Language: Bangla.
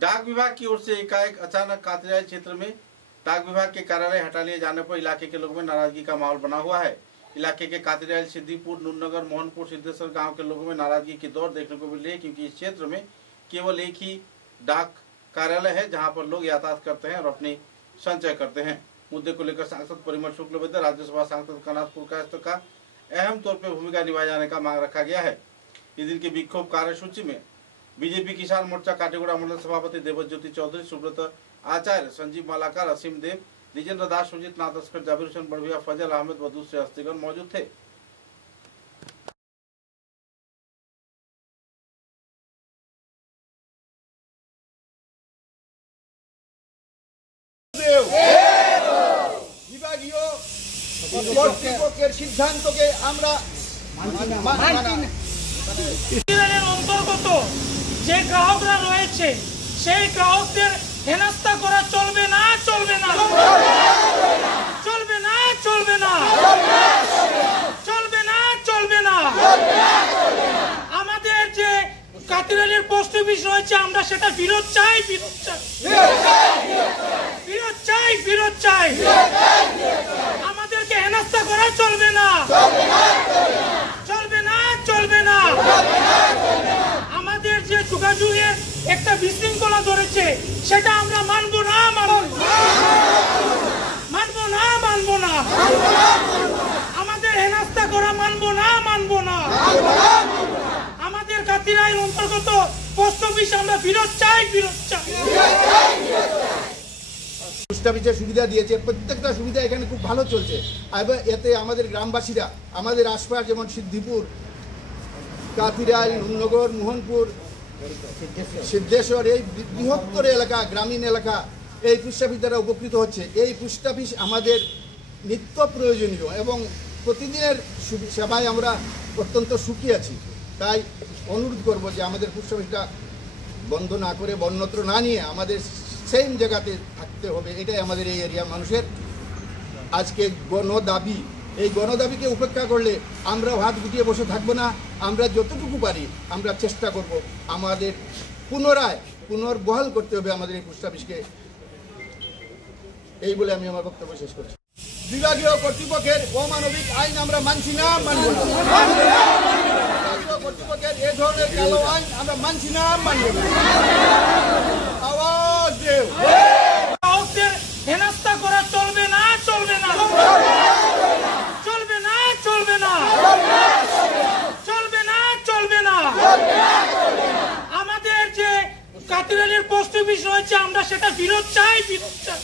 डाक विभाग की ओर से एकाएक अचानक कातरियाल क्षेत्र में डाक विभाग के कार्यालय हटा लिए जाने पर इलाके के लोगों में नाराजगी का माहौल बना हुआ है। इलाके के कातरियाल, सिद्दीपुर, नूरनगर, मोहनपुर, सिद्धेश्वर गांव के लोगों में नाराजगी की दौर देखने को मिल रही है, क्योंकि इस क्षेत्र में केवल एक ही डाक कार्यालय है जहां पर लोग यातायात करते हैं और अपनी संचय करते हैं। मुद्दे को लेकर सांसद परिमल शुक्लबैद्य, राज्यसभा सांसद कनाथ पुरकायस्थ का अहम तौर पर भूमिका निभाए जाने का मांग रखा गया है। इस दिन के विक्षोभ कार्यसूची में बीजेपी किसान मोर्चा काटेगोड़ा मंडल सभापति देवज्योति चौधरी, सुब्रत आचार्य, संजीव मालाकार, असीम देव, दिजेंद्र दास, सुजीत नाथ अस्कर, जाबिर हुसैन बड़भिया, फजल अहमद व दूसरे हस्तीगण मौजूद थे। কর্তৃপক্ষের সিদ্ধান্তকে আমরা অন্তর্গত যে গ্রাহকরা রয়েছে সেই গ্রাহকদের হেনস্থা করা চলবে না, চলবে না, চলবে না, চলবে না, চলবে না, চলবে না। আমাদের যে কাতিরালির পোস্ট অফিস রয়েছে আমরা সেটা ফেরত চাই, ফেরত চাই, ফেরত চাই, ফেরত চাই। আমাদেরকে হেনস্থা করা চলবে না, চলবে না, চলবে না। আমাদের যে যোগাযোগের একটা বিশৃঙ্খলা ধরেছে সেটা আমরা মানব না, মানব না, মানব না। আমাদের হেনস্থা করা মানব না, মানব না। আমাদের কাতিরাইল অন্তর্গত পোস্ট অফিস আমরা ফেরত চাই, ফেরত চাই। পোস্ট অফিসের সুবিধা দিয়েছে, প্রত্যেকটা সুবিধা এখানে খুব ভালো চলছে। এতে আমাদের গ্রামবাসীরা, আমাদের আশপাশ যেমন সিদ্দিপুর, কাতিরাইল, নূরনগর, মোহনপুর, সিদ্ধেশ্বর, এই বৃহত্তর এলাকা, গ্রামীণ এলাকা, এই পোস্ট অফিস দ্বারা উপকৃত হচ্ছে। এই পোস্ট অফিস আমাদের নিত্য প্রয়োজনীয় এবং প্রতিদিনের সেবায় আমরা অত্যন্ত সুখী আছি। তাই অনুরোধ করব যে আমাদের পোস্ট অফিসটা বন্ধ না করে, বন্যত্র না নিয়ে আমাদের সেম জায়গাতে থাকতে হবে। এটাই আমাদের এই এরিয়া মানুষের আজকে গণদাবি। এই গণদাবিকে উপেক্ষা করলে আমরা হাত গুটিয়ে বসে থাকবো না। আমরা যতটুকু পারি আমরা চেষ্টা করব আমাদের পুনর্বহাল করতে হবে আমাদের এই পোস্ট অফিসকে। এই বলে আমি আমার বক্তব্য শেষ করছি। বিভাগীয় কর্তৃপক্ষের অমানবিক আইন আমরা মানছি না, মানব না। বিভাগীয় কর্তৃপক্ষের এ ধরনের কালো আইন আমরা মানছি না, মানব না। আওয়াজ দেও। গ্রাহকদের হেনস্থা করা চলবে না, চলবে না, চলবে না, চলবে না, চলবে না, চলবে না। আমাদের যে কাতিরালির পোস্ট অফিস রয়েছে আমরা সেটা ফেরত চাই, ফেরত চাই।